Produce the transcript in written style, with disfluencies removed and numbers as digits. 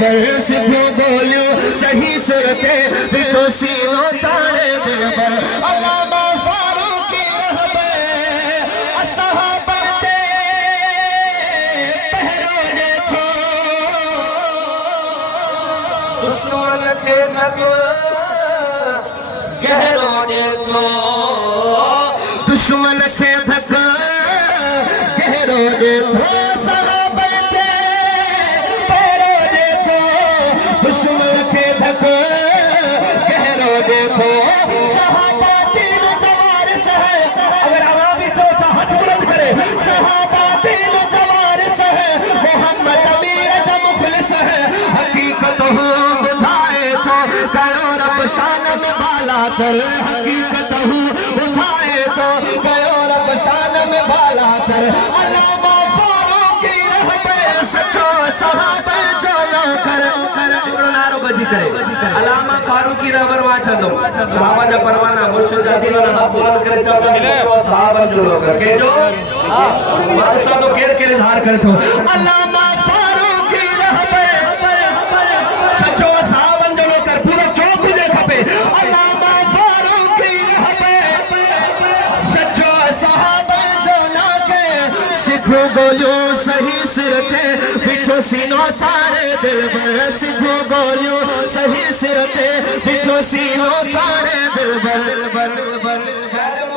पर सिद्धू बोलियो सही सुरते बिठो सीनो तारे दिल पर अल्लामा फारूकी रहबर असहाबते पहरोने थो दुश्मन के धक गहरोने थो दुश्मन के धक गहरोने थो अगर आवामी सोचा हाथ बुलंद करे सहाबा दिल जवारिस है मोहम्मद अमीर जब मुखलिस है हकीकत हो उठाए तो करो रब शान में बाला तर हकीकत हो उठाए तो करो रब शान में बाला तर अल्लामा फारूकी रहबर सचो सहाबा जो न कर नारो बजी करे अल्लामा फारूकी रहबर वाचा दो सहाबा जा परवाना मुर्शिद जा दीवाना हाथ बुलंद करे चौदह सौ सहाबा जो लोग के जो बादशाह तो केर के इजहार करे तो अल्लामा फारूकी रहबर सचो सहाबा जो लोग कर पूरा चौक दे खपे अल्लामा फारूकी रहबर सचो सहाबा जो ना के सिद्धू बोलियो सही सिरते बिठो सीनो सारे दिल पर सिद्धू बोलियो सही सिरते बिठो सीनो तारे दिल पर